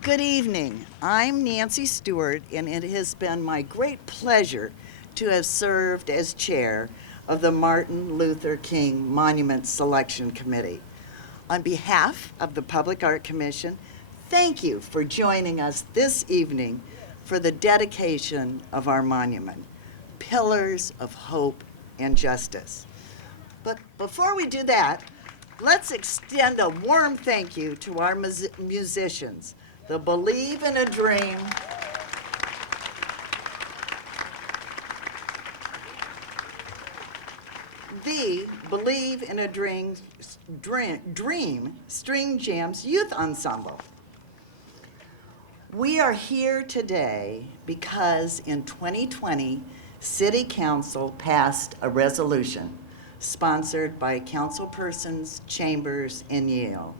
Good evening. I'm Nancy Stewart, and it has been my great pleasure to have served as chair of the Martin Luther King Monument Selection Committee. On behalf of the Public Art Commission, thank you for joining us this evening for the dedication of our monument, Pillars of Hope and Justice. But before we do that, let's extend a warm thank you to our musicians, the Believe in a Dream Dream String Jams Youth Ensemble. We are here today because in 2020, City Council passed a resolution sponsored by councilpersons Chambers and Yale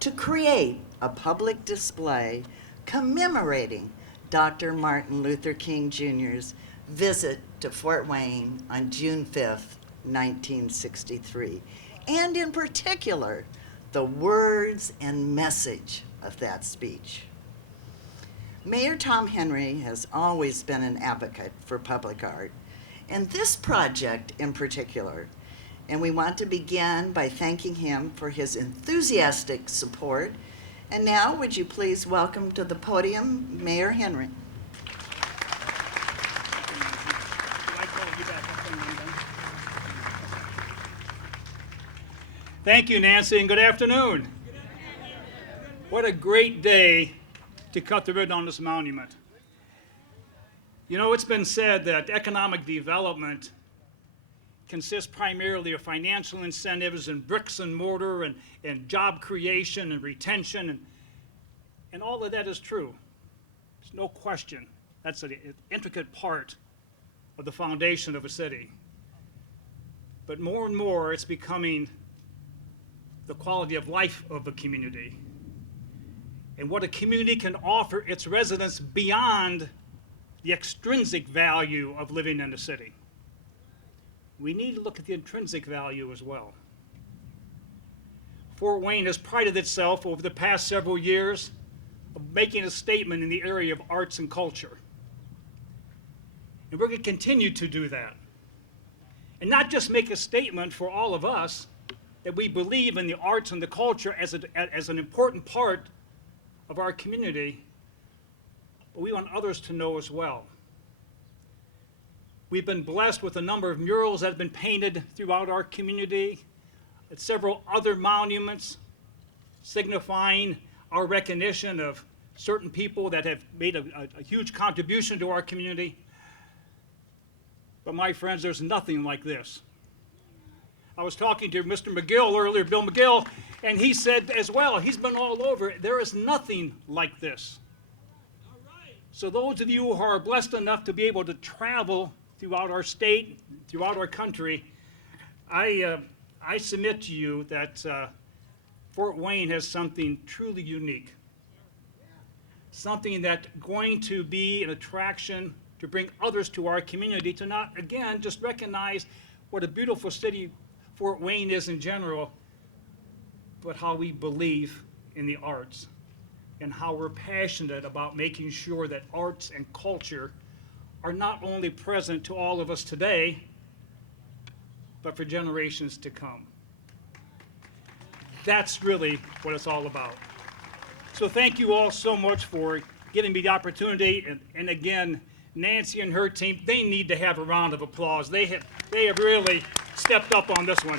to create a public display commemorating Dr. Martin Luther King Jr.'s visit to Fort Wayne on June 5th, 1963, and in particular, the words and message of that speech. Mayor Tom Henry has always been an advocate for public art, and this project in particular, and we want to begin by thanking him for his enthusiastic support. And now, would you please welcome to the podium Mayor Henry. Thank you, Nancy, and good afternoon. What a great day to cut the ribbon on this monument. You know, it's been said that economic development consists primarily of financial incentives and bricks and mortar and job creation and retention, and all of that is true. There's no question. That's an intricate part of the foundation of a city. But more and more, it's becoming the quality of life of a community and what a community can offer its residents beyond the extrinsic value of living in a city. We need to look at the intrinsic value as well. Fort Wayne has prided itself over the past several years of making a statement in the area of arts and culture. And we're going to continue to do that. And not just make a statement for all of us that we believe in the arts and the culture as an important part of our community, but we want others to know as well. We've been blessed with a number of murals that have been painted throughout our community, and several other monuments signifying our recognition of certain people that have made a huge contribution to our community. But my friends, there's nothing like this. I was talking to Mr. McGill earlier, Bill McGill, and he said as well, he's been all over, there is nothing like this. So those of you who are blessed enough to be able to travel throughout our state, throughout our country, I submit to you that Fort Wayne has something truly unique. Something that's going to be an attraction to bring others to our community to not, again, just recognize what a beautiful city Fort Wayne is in general, but how we believe in the arts and how we're passionate about making sure that arts and culture are not only present to all of us today, but for generations to come. That's really what it's all about. So thank you all so much for giving me the opportunity. And again, Nancy and her team, they need to have a round of applause. They have really stepped up on this one.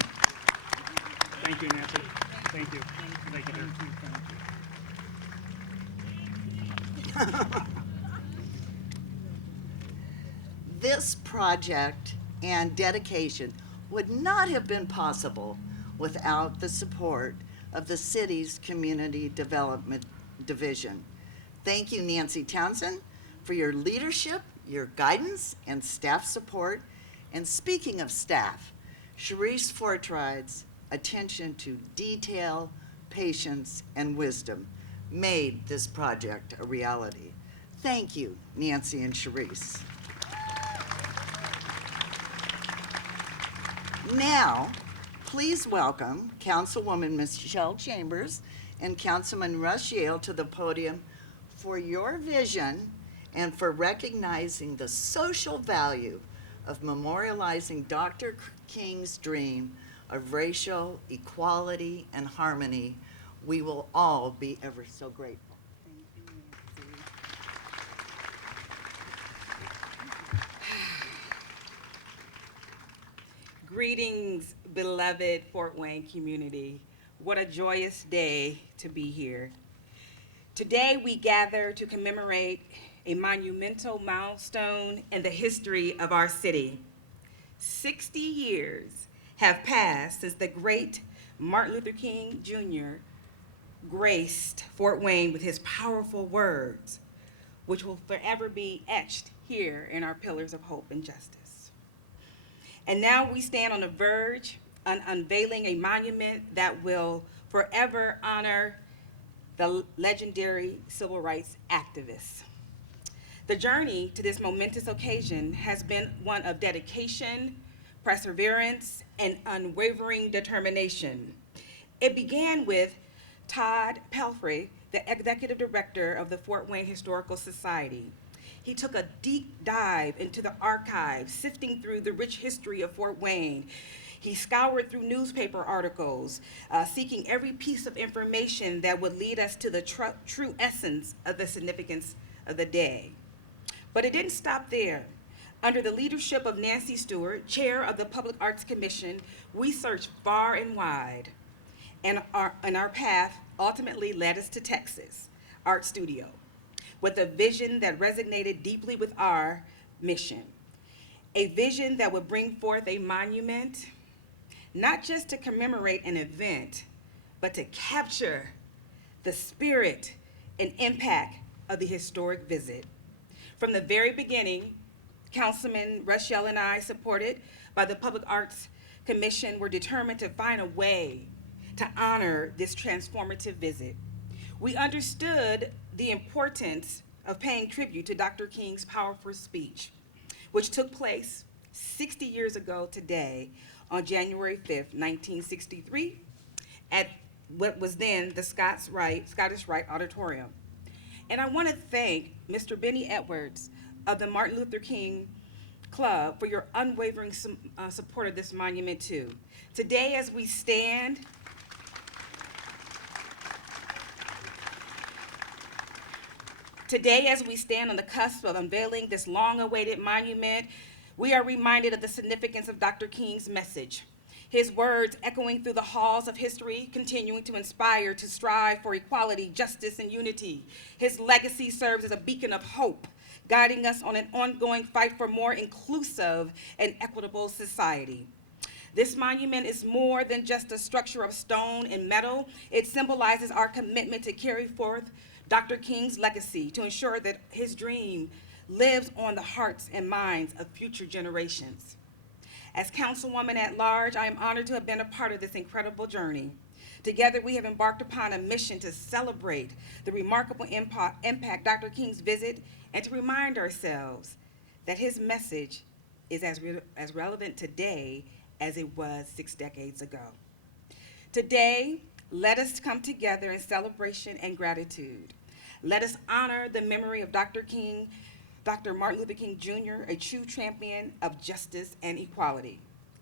Thank you, Nancy. Thank you. Thank you, This project and dedication would not have been possible without the support of the city's Community Development Division. Thank you, Nancy Townsend, for your leadership, your guidance, and staff support. And speaking of staff, Charisse Fortride's attention to detail, patience, and wisdom made this project a reality. Thank you, Nancy and Charisse. Now, please welcome Councilwoman Michelle Chambers and Councilman Russ Yale to the podium for your vision and for recognizing the social value of memorializing Dr. King's dream of racial equality and harmony. We will all be ever so grateful. Thank you, Nancy. Greetings, beloved Fort Wayne community. What a joyous day to be here. Today we gather to commemorate a monumental milestone in the history of our city. 60 years have passed since the great Martin Luther King Jr. graced Fort Wayne with his powerful words, which will forever be etched here in our pillars of hope and justice. And now we stand on the verge of unveiling a monument that will forever honor the legendary civil rights activists. The journey to this momentous occasion has been one of dedication, perseverance, and unwavering determination. It began with Todd Pelfrey, the executive director of the Fort Wayne Historical Society. He took a deep dive into the archives, sifting through the rich history of Fort Wayne. He scoured through newspaper articles, seeking every piece of information that would lead us to the true essence of the significance of the day. But it didn't stop there. Under the leadership of Nancy Stewart, chair of the Public Arts Commission, we searched far and wide, and our path ultimately led us to Texas Art Studio, with a vision that resonated deeply with our mission. A vision that would bring forth a monument, not just to commemorate an event, but to capture the spirit and impact of the historic visit. From the very beginning, Councilman Rushell and I, supported by the Public Arts Commission, were determined to find a way to honor this transformative visit. We understood the importance of paying tribute to Dr. King's powerful speech, which took place 60 years ago today on January 5th, 1963, at what was then the Scottish Rite Auditorium. And I want to thank Mr. Benny Edwards of the Martin Luther King Club for your unwavering support of this monument too. Today as we stand on the cusp of unveiling this long-awaited monument, we are reminded of the significance of Dr. King's message. His words echoing through the halls of history, continuing to inspire to strive for equality, justice, and unity. His legacy serves as a beacon of hope, guiding us on an ongoing fight for more inclusive and equitable society. This monument is more than just a structure of stone and metal. It symbolizes our commitment to carry forth Dr. King's legacy, to ensure that his dream lives on the hearts and minds of future generations. As Councilwoman at Large, I am honored to have been a part of this incredible journey. Together, we have embarked upon a mission to celebrate the remarkable impact Dr. King's visit and to remind ourselves that his message is as relevant today as it was 6 decades ago. Today, let us come together in celebration and gratitude. Let us honor the memory of Dr. Martin Luther King Jr., a true champion of justice and equality.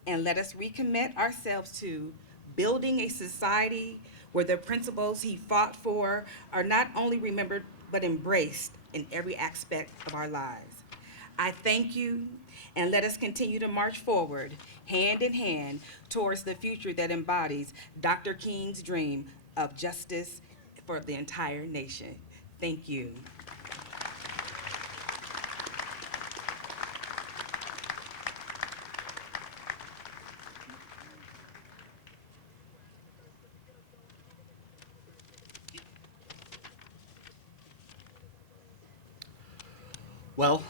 And let us recommit ourselves to building a society where the principles he fought for are not only remembered, but embraced in every aspect of our lives. I thank you, and let us continue to march forward, hand in hand, towards the future that embodies Dr. King's dream of justice for the entire nation. Thank you. Well,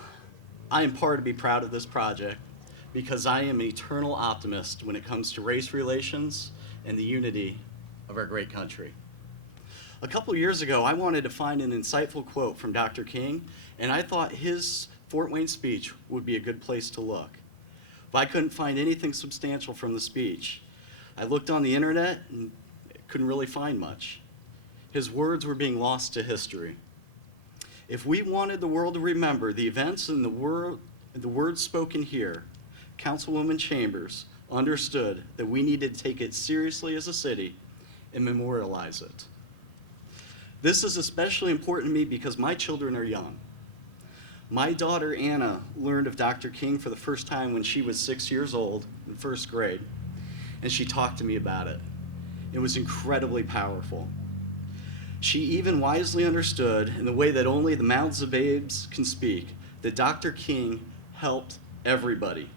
I am part to be proud of this project because I am an eternal optimist when it comes to race relations and the unity of our great country. A couple years ago, I wanted to find an insightful quote from Dr. King, and I thought his Fort Wayne speech would be a good place to look. But I couldn't find anything substantial from the speech. I looked on the internet and couldn't really find much. His words were being lost to history. If we wanted the world to remember the events and the words spoken here, Councilwoman Chambers understood that we needed to take it seriously as a city and memorialize it. This is especially important to me because my children are young. My daughter Anna learned of Dr. King for the first time when she was 6 years old in first grade, and she talked to me about it. It was incredibly powerful. She even wisely understood, in the way that only the mouths of babes can speak, that Dr. King helped everybody,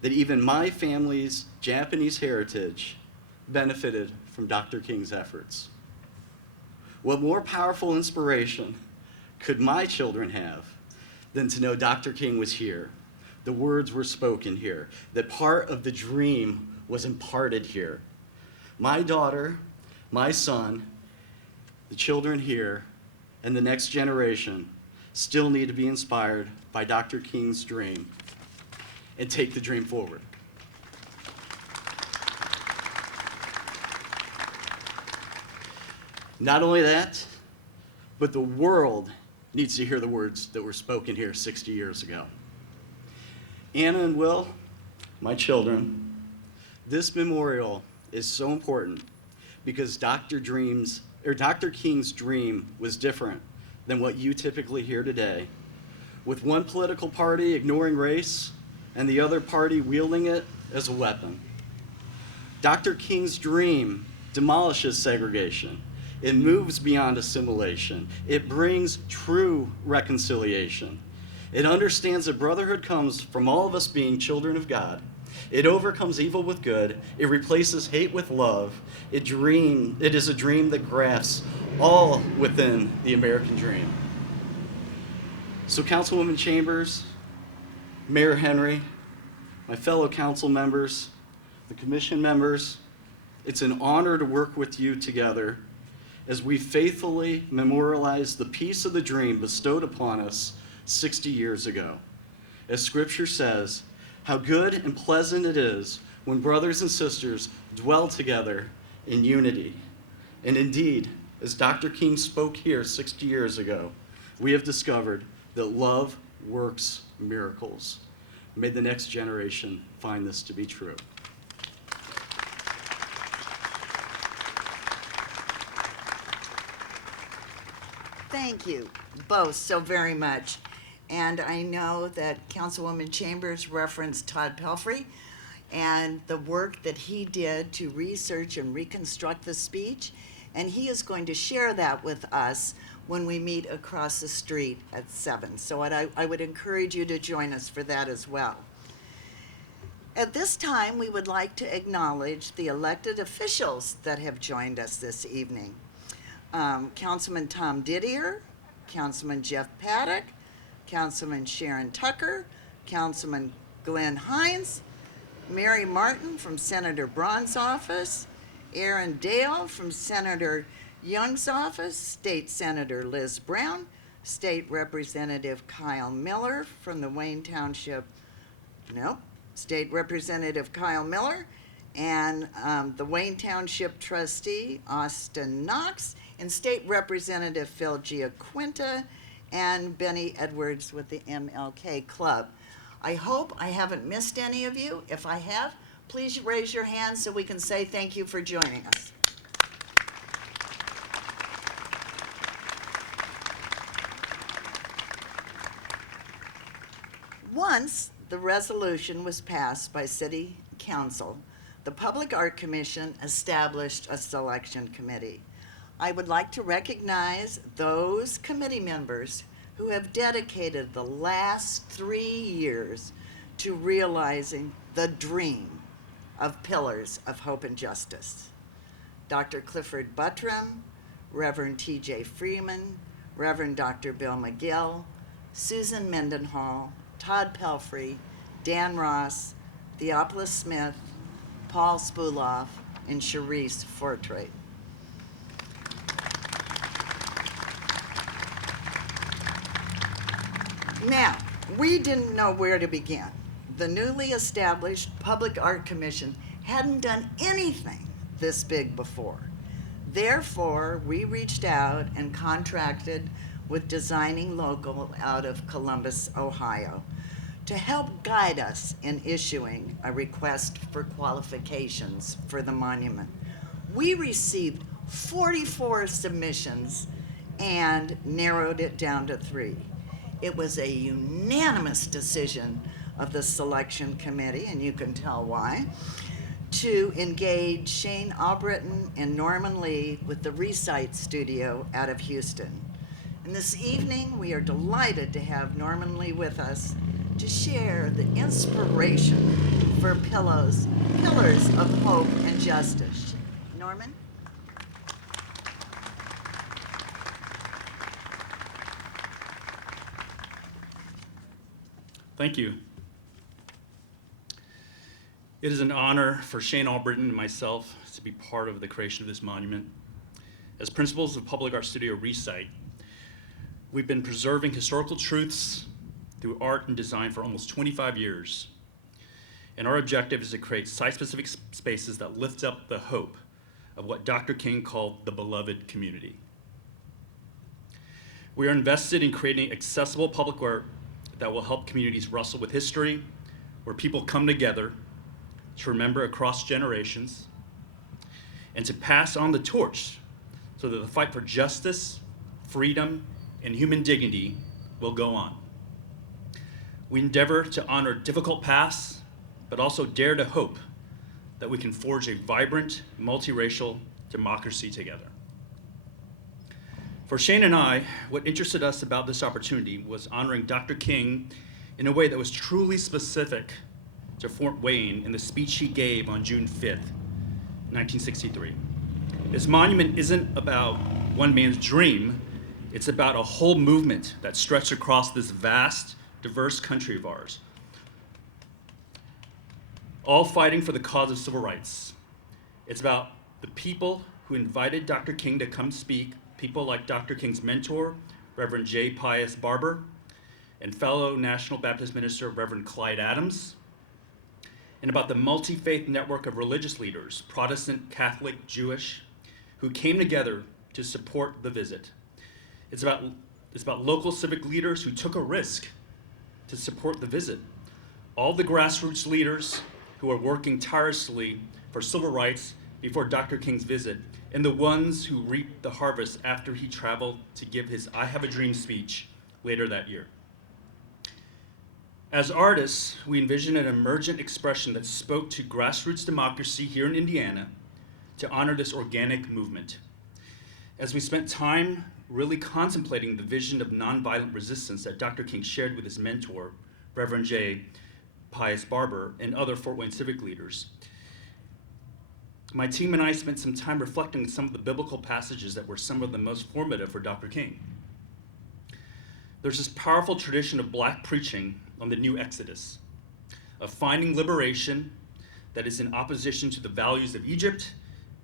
that even my family's Japanese heritage benefited from Dr. King's efforts. What more powerful inspiration could my children have than to know Dr. King was here, the words were spoken here, that part of the dream was imparted here. My daughter, my son, the children here, and the next generation still need to be inspired by Dr. King's dream and take the dream forward. Not only that, but the world needs to hear the words that were spoken here 60 years ago. Anna and Will, my children, this memorial is so important because Dr. King's dream was different than what you typically hear today, with one political party ignoring race and the other party wielding it as a weapon. Dr. King's dream demolishes segregation. It moves beyond assimilation. It brings true reconciliation. It understands that brotherhood comes from all of us being children of God. It overcomes evil with good. It replaces hate with love. It is a dream that grasps all within the American dream. So Councilwoman Chambers, Mayor Henry, my fellow council members, the commission members, it's an honor to work with you together as we faithfully memorialize the piece of the dream bestowed upon us 60 years ago. As Scripture says, how good and pleasant it is when brothers and sisters dwell together in unity. And indeed, as Dr. King spoke here 60 years ago, we have discovered that love works miracles. May the next generation find this to be true. Thank you both so very much. And I know that Councilwoman Chambers referenced Todd Pelfrey and the work that he did to research and reconstruct the speech. And he is going to share that with us when we meet across the street at 7. So I would encourage you to join us for that as well. At this time, we would like to acknowledge the elected officials that have joined us this evening. Councilman Tom Didier, Councilman Jeff Paddock, Councilman Sharon Tucker, Councilman Glenn Hines, Mary Martin from Senator Braun's office, Aaron Dale from Senator Young's office, State Senator Liz Brown, State Representative Kyle Miller from the Wayne Township, State Representative Kyle Miller, and the Wayne Township Trustee Austin Knox, and State Representative Phil Giaquinta, and Benny Edwards with the MLK Club. I hope I haven't missed any of you. If I have, please raise your hand so we can say thank you for joining us. Once the resolution was passed by City Council, the Public Art Commission established a selection committee. I would like to recognize those committee members who have dedicated the last 3 years to realizing the dream of Pillars of Hope and Justice. Dr. Clifford Buttram, Reverend T.J. Freeman, Reverend Dr. Bill McGill, Susan Mendenhall, Todd Pelfrey, Dan Ross, Theophilus Smith, Paul Spuloff, and Charisse Fortrait. Now, we didn't know where to begin. The newly established Public Art Commission hadn't done anything this big before. Therefore, we reached out and contracted with Designing Local out of Columbus, Ohio, to help guide us in issuing a request for qualifications for the monument. We received 44 submissions and narrowed it down to 3. It was a unanimous decision of the selection committee, and you can tell why, to engage Shane Albritton and Norman Lee with the Recite Studio out of Houston. And this evening, we are delighted to have Norman Lee with us to share the inspiration for Pillars of Hope and Justice. Norman? Thank you. It is an honor for Shane Albritton and myself to be part of the creation of this monument. As principals of Public Art Studio Recite, we've been preserving historical truths through art and design for almost 25 years. And our objective is to create site-specific spaces that lift up the hope of what Dr. King called the beloved community. We are invested in creating accessible public art that will help communities wrestle with history, where people come together to remember across generations, and to pass on the torch so that the fight for justice, freedom, and human dignity will go on. We endeavor to honor difficult pasts, but also dare to hope that we can forge a vibrant, multiracial democracy together. For Shane and I, what interested us about this opportunity was honoring Dr. King in a way that was truly specific to Fort Wayne in the speech he gave on June 5th, 1963. This monument isn't about one man's dream, it's about a whole movement that stretched across this vast, diverse country of ours, all fighting for the cause of civil rights. It's about the people who invited Dr. King to come speak, people like Dr. King's mentor, Reverend J. Pius Barber, and fellow National Baptist minister, Reverend Clyde Adams, and about the multi-faith network of religious leaders, Protestant, Catholic, Jewish, who came together to support the visit. It's about local civic leaders who took a risk to support the visit. All the grassroots leaders who are working tirelessly for civil rights before Dr. King's visit, and the ones who reaped the harvest after he traveled to give his I Have a Dream speech later that year. As artists, we envisioned an emergent expression that spoke to grassroots democracy here in Indiana to honor this organic movement. As we spent time really contemplating the vision of nonviolent resistance that Dr. King shared with his mentor, Reverend J. Pius Barber, and other Fort Wayne civic leaders, my team and I spent some time reflecting on some of the biblical passages that were some of the most formative for Dr. King. There's this powerful tradition of Black preaching on the new Exodus, of finding liberation that is in opposition to the values of Egypt,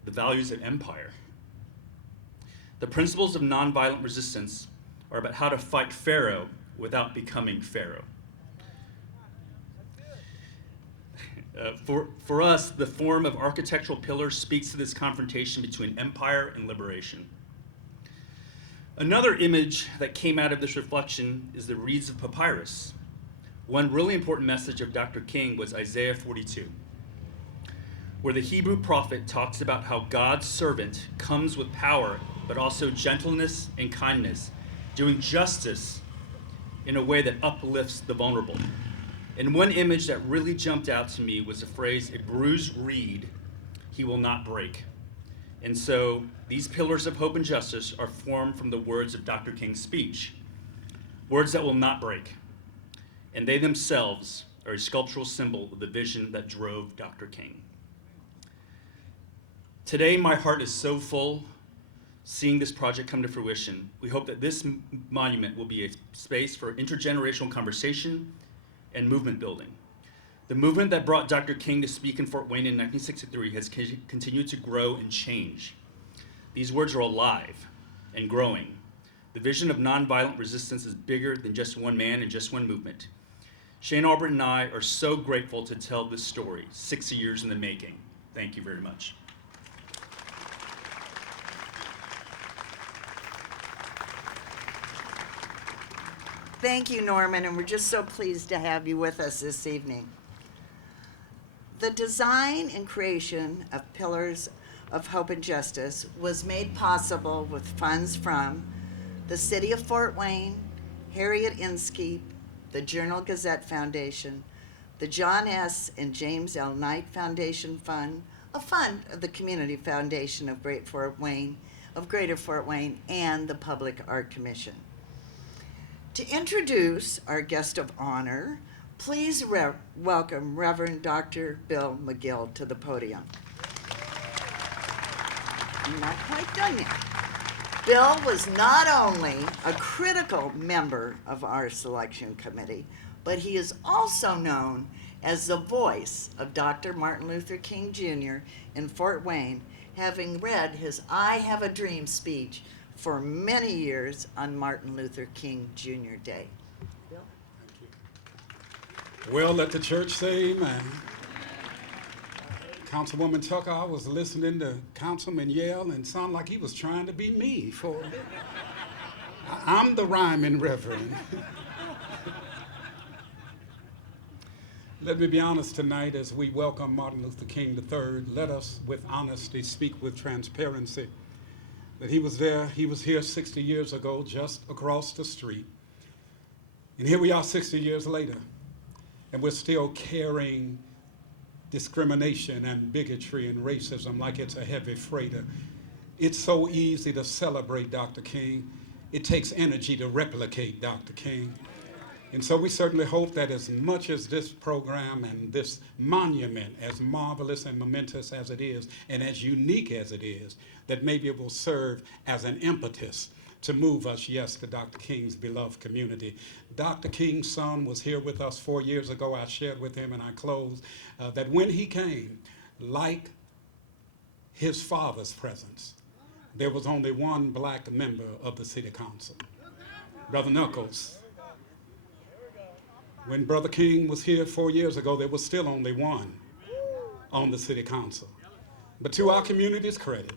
the values of empire. The principles of nonviolent resistance are about how to fight Pharaoh without becoming Pharaoh. For us, the form of architectural pillars speaks to this confrontation between empire and liberation. Another image that came out of this reflection is the reeds of papyrus. One really important message of Dr. King was Isaiah 42, where the Hebrew prophet talks about how God's servant comes with power, but also gentleness and kindness, doing justice in a way that uplifts the vulnerable. And one image that really jumped out to me was the phrase, "A bruised reed he will not break." And so these pillars of hope and justice are formed from the words of Dr. King's speech, words that will not break. And they themselves are a sculptural symbol of the vision that drove Dr. King. Today, my heart is so full seeing this project come to fruition. We hope that this monument will be a space for intergenerational conversation and movement building. The movement that brought Dr. King to speak in Fort Wayne in 1963 has continued to grow and change. These words are alive and growing. The vision of nonviolent resistance is bigger than just one man and just one movement. Shane Albritton and I are so grateful to tell this story, 60 years in the making. Thank you very much. Thank you, Norman, and we're just so pleased to have you with us this evening. The design and creation of Pillars of Hope and Justice was made possible with funds from the City of Fort Wayne, Harriet Inskeep, the Journal-Gazette Foundation, the John S. and James L. Knight Foundation Fund, a fund of the Community Foundation of Greater Fort Wayne, and the Public Art Commission. To introduce our guest of honor, please welcome Reverend Dr. Bill McGill to the podium. I'm not quite done yet. Bill was not only a critical member of our selection committee, but he is also known as the voice of Dr. Martin Luther King Jr. in Fort Wayne, having read his I Have a Dream speech for many years on Martin Luther King Jr. Day. Bill? Well, let the church say amen. Councilwoman Tucker, I was listening to Councilman yell and sound like he was trying to be me for a bit. I'm the rhyming reverend. Let me be honest tonight as we welcome Martin Luther King III. Let us, with honesty, speak with transparency. That he was here 60 years ago, just across the street. And here we are 60 years later, and we're still carrying discrimination and bigotry and racism like it's a heavy freighter. It's so easy to celebrate Dr. King. It takes energy to replicate Dr. King. And so we certainly hope that as much as this program and this monument, as marvelous and momentous as it is, and as unique as it is, that maybe it will serve as an impetus to move us, yes, to Dr. King's beloved community. Dr. King's son was here with us 4 years ago. I shared with him, and I closed, that when he came, like his father's presence, there was only one black member of the city council, Brother Knuckles. When Brother King was here 4 years ago, there was still only one on the city council. But to our community's credit,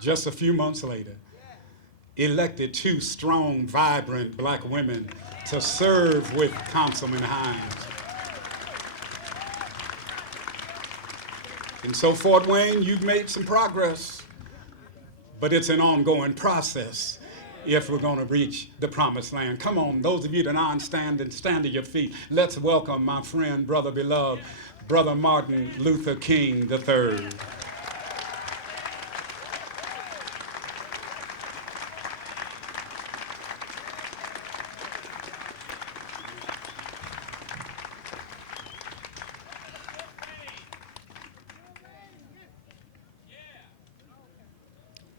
just a few months later, elected two strong, vibrant black women to serve with Councilman Hines. And so, Fort Wayne, you've made some progress, but it's an ongoing process if we're going to reach the promised land. Come on, those of you that aren't standing, stand to your feet. Let's welcome my friend, brother beloved, Brother Martin Luther King III.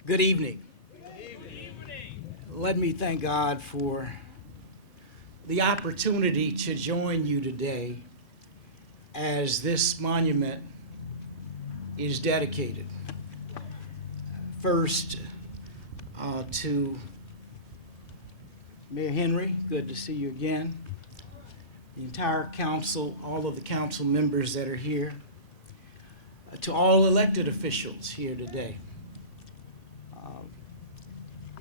Good evening. Let me thank God for the opportunity to join you today as this monument is dedicated. First, to Mayor Henry, good to see you again. The entire council, all of the council members that are here, to all elected officials here today.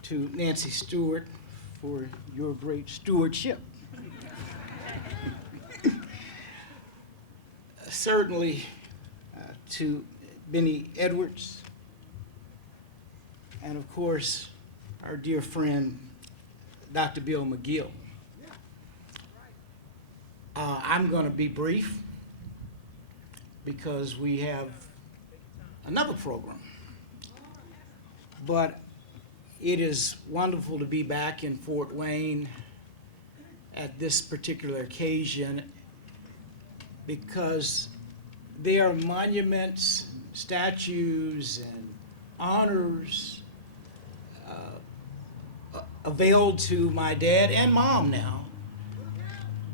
To Nancy Stewart for your great stewardship. Certainly to Benny Edwards, and of course, our dear friend, Dr. Bill McGill. I'm going to be brief because we have another program. But it is wonderful to be back in Fort Wayne at this particular occasion because there are monuments, statues, and honors availed to my dad and mom now,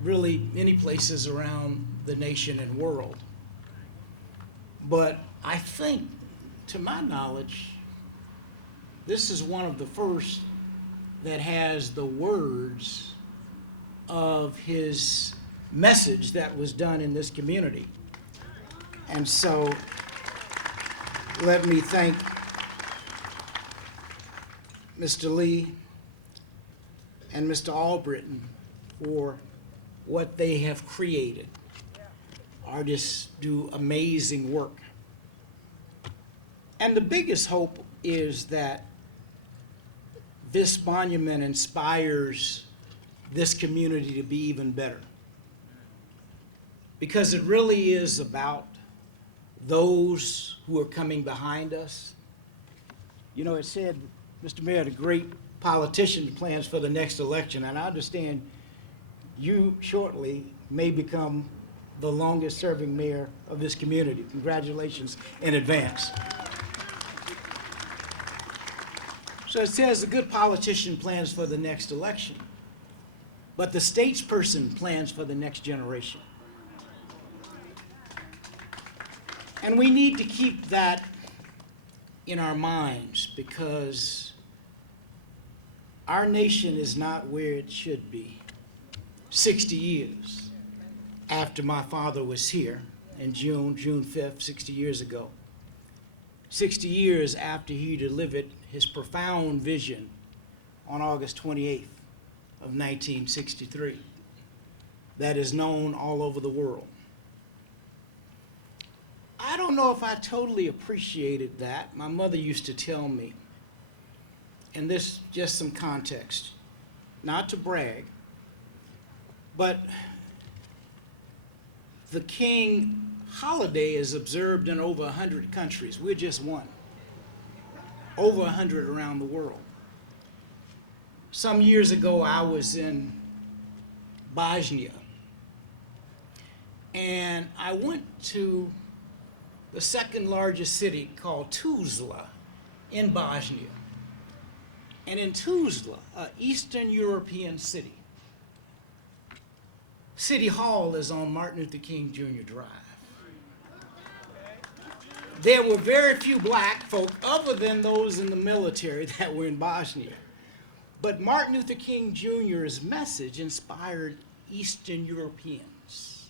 really many places around the nation and world. But I think, to my knowledge, this is one of the first that has the words of his message that was done in this community. And so let me thank Mr. Lee and Mr. Albritton for what they have created. Artists do amazing work. And the biggest hope is that this monument inspires this community to be even better. Because it really is about those who are coming behind us. You know, it said, Mr. Mayor, the great politician plans for the next election, and I understand you shortly may become the longest serving mayor of this community. Congratulations in advance. So it says the good politician plans for the next election, but the statesperson plans for the next generation. And we need to keep that in our minds, because our nation is not where it should be. 60 years after my father was here in June 5th, 60 years ago. 60 years after he delivered his profound vision on August 28th of 1963 that is known all over the world. I don't know if I totally appreciated that. My mother used to tell me, and this just some context, not to brag, but the King holiday is observed in over 100 countries. We're just one. Over 100 around the world. Some years ago, I was in Bosnia, and I went to the second largest city called Tuzla in Bosnia. And in Tuzla, an Eastern European city, City Hall is on Martin Luther King Jr. Drive. There were very few black folk other than those in the military that were in Bosnia. But Martin Luther King Jr.'s message inspired Eastern Europeans.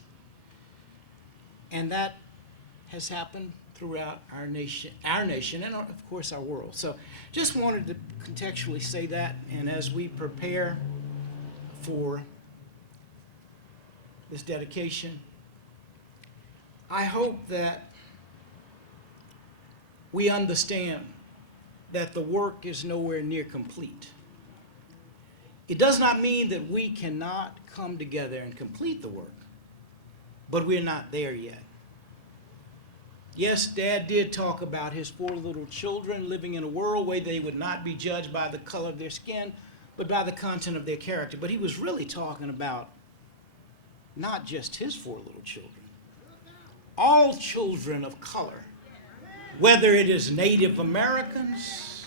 And that has happened throughout our nation, and of course our world. So just wanted to contextually say that, and as we prepare for this dedication, I hope that we understand that the work is nowhere near complete. It does not mean that we cannot come together and complete the work, but we're not there yet. Yes, Dad did talk about his 4 little children living in a world where they would not be judged by the color of their skin, but by the content of their character. But he was really talking about not just his 4 little children, all children of color, whether it is Native Americans,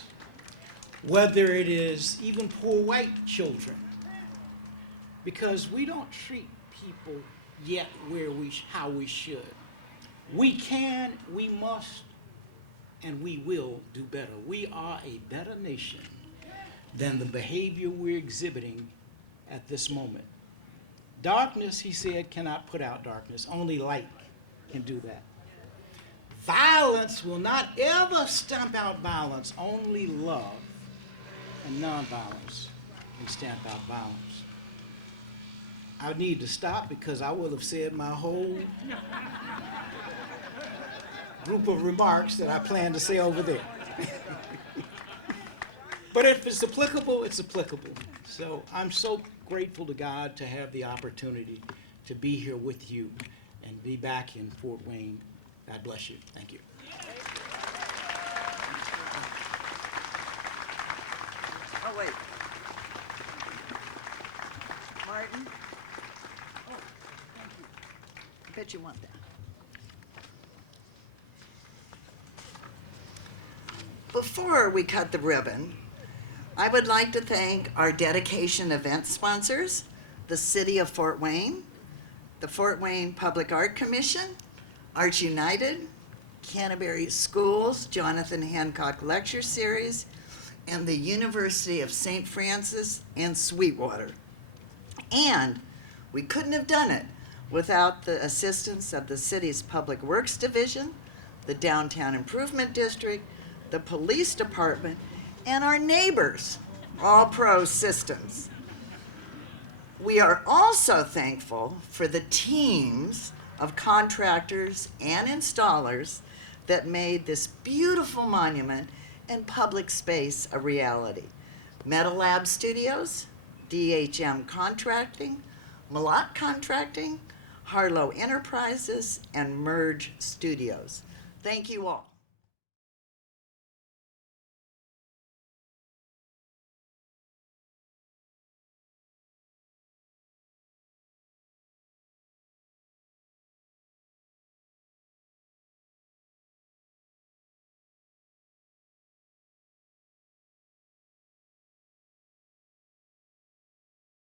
whether it is even poor white children, because we don't treat people yet how we should. We can, we must, and we will do better. We are a better nation than the behavior we're exhibiting at this moment. Darkness, he said, cannot put out darkness. Only light can do that. Violence will not ever stamp out violence. Only love and nonviolence can stamp out violence. I need to stop because I will have said my whole group of remarks that I plan to say over there. But if it's applicable, it's applicable. So I'm so grateful to God to have the opportunity to be here with you and be back in Fort Wayne. God bless you. Thank you. Oh, wait. Martin? Oh, thank you. I bet you want that. Before we cut the ribbon, I would like to thank our dedication event sponsors, the City of Fort Wayne, the Fort Wayne Public Art Commission, Arts United, Canterbury Schools, Jonathan Hancock Lecture Series, and the University of St. Francis and Sweetwater. And we couldn't have done it without the assistance of the city's Public Works Division, the Downtown Improvement District, the Police Department, and our neighbors, All Pro Systems. We are also thankful for the teams of contractors and installers that made this beautiful monument and public space a reality. Metal Lab Studios, DHM Contracting, Malott Contracting, Harlow Enterprises, and Merge Studios. Thank you all.